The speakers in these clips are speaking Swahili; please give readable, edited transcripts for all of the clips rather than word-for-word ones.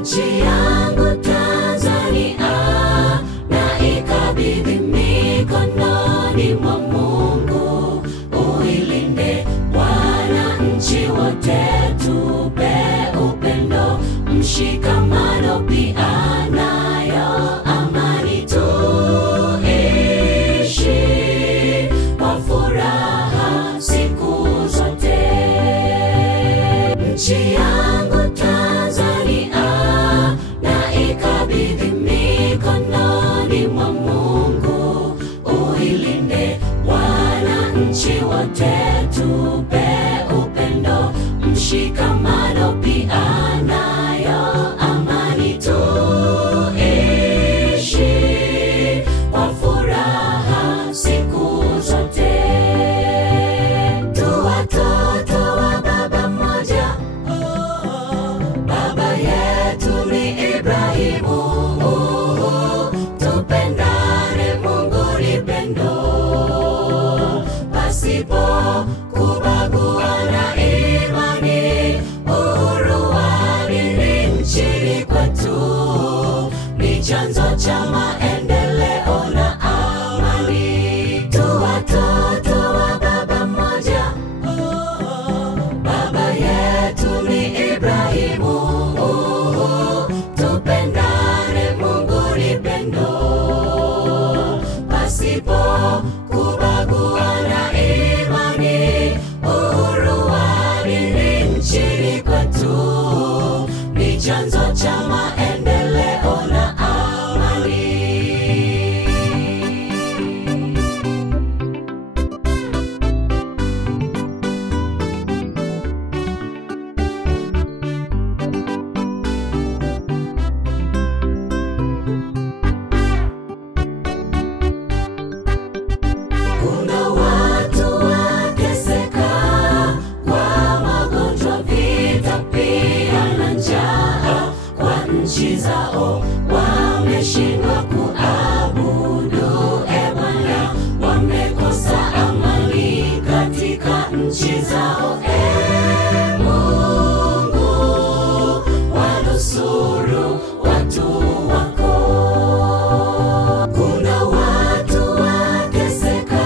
Nchi yangu Tanzania na ikabidhi mikononi mwa Mungu. Uilinde wananchi wote, tupe upendo, mshikamano, pia nayo amani, tuishi kwa furaha siku zote. Nchi yangu Tanzania na ikabidhi mikononi mwa Mungu. Uilinde wananchi wote, tupe upendo, mshikamano, pia nayo amani, tuishi kwa furaha siku zote. Tu watoto wa baba mmoja, baba yetu ni Ibrahimu. Tupendane, Mungu ni pendo, pasipo kubaguana imani. Uhuru wa dini nchini kwetu ni chanzo cha maendeleo na amani. Tu watoto wa baba mmoja, baba yetu ni Ibrahimu. Tupendane, Mungu ni pendo, pasipo kubaguana imani. Uhuru wa dini nchini kwetu ni chanzo cha maendeleo na amani. Kuna watu wateseka kwa magonjwa, vita, pia na njaa kwa nchi zao. Wameshindwa kuabudu Bwana, wamekosa amani katika nchi zao. Mungu, wanusuru watu wako. Kuna watu wateseka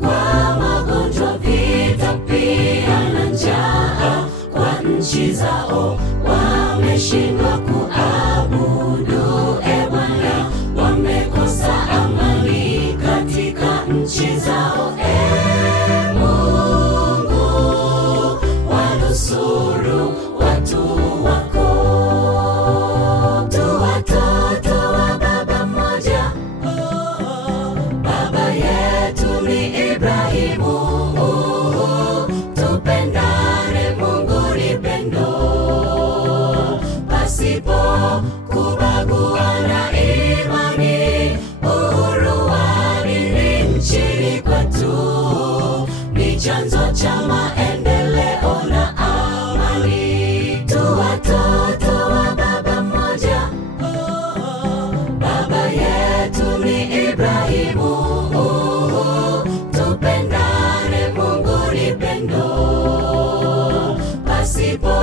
kwa magonjwa, vita, pia na njaa kwa nchi zao. Wameshindwa kuabudu Bwana, wamekosa amani katika nchi zao. Mungu, wanusuru watu wako. Tu watoto wa baba mmoja, baba yetu ni Ibrahimu. Tupendane, Mungu ni pendo, pasipo kubaguana imani. Uhuru wa dini nchini kwetu ni chanzo cha maendeleo na amani. Tu watoto wa baba mmoja, baba yetu ni Ibrahimu. Tupendane, Mungu ni pendo, pasipo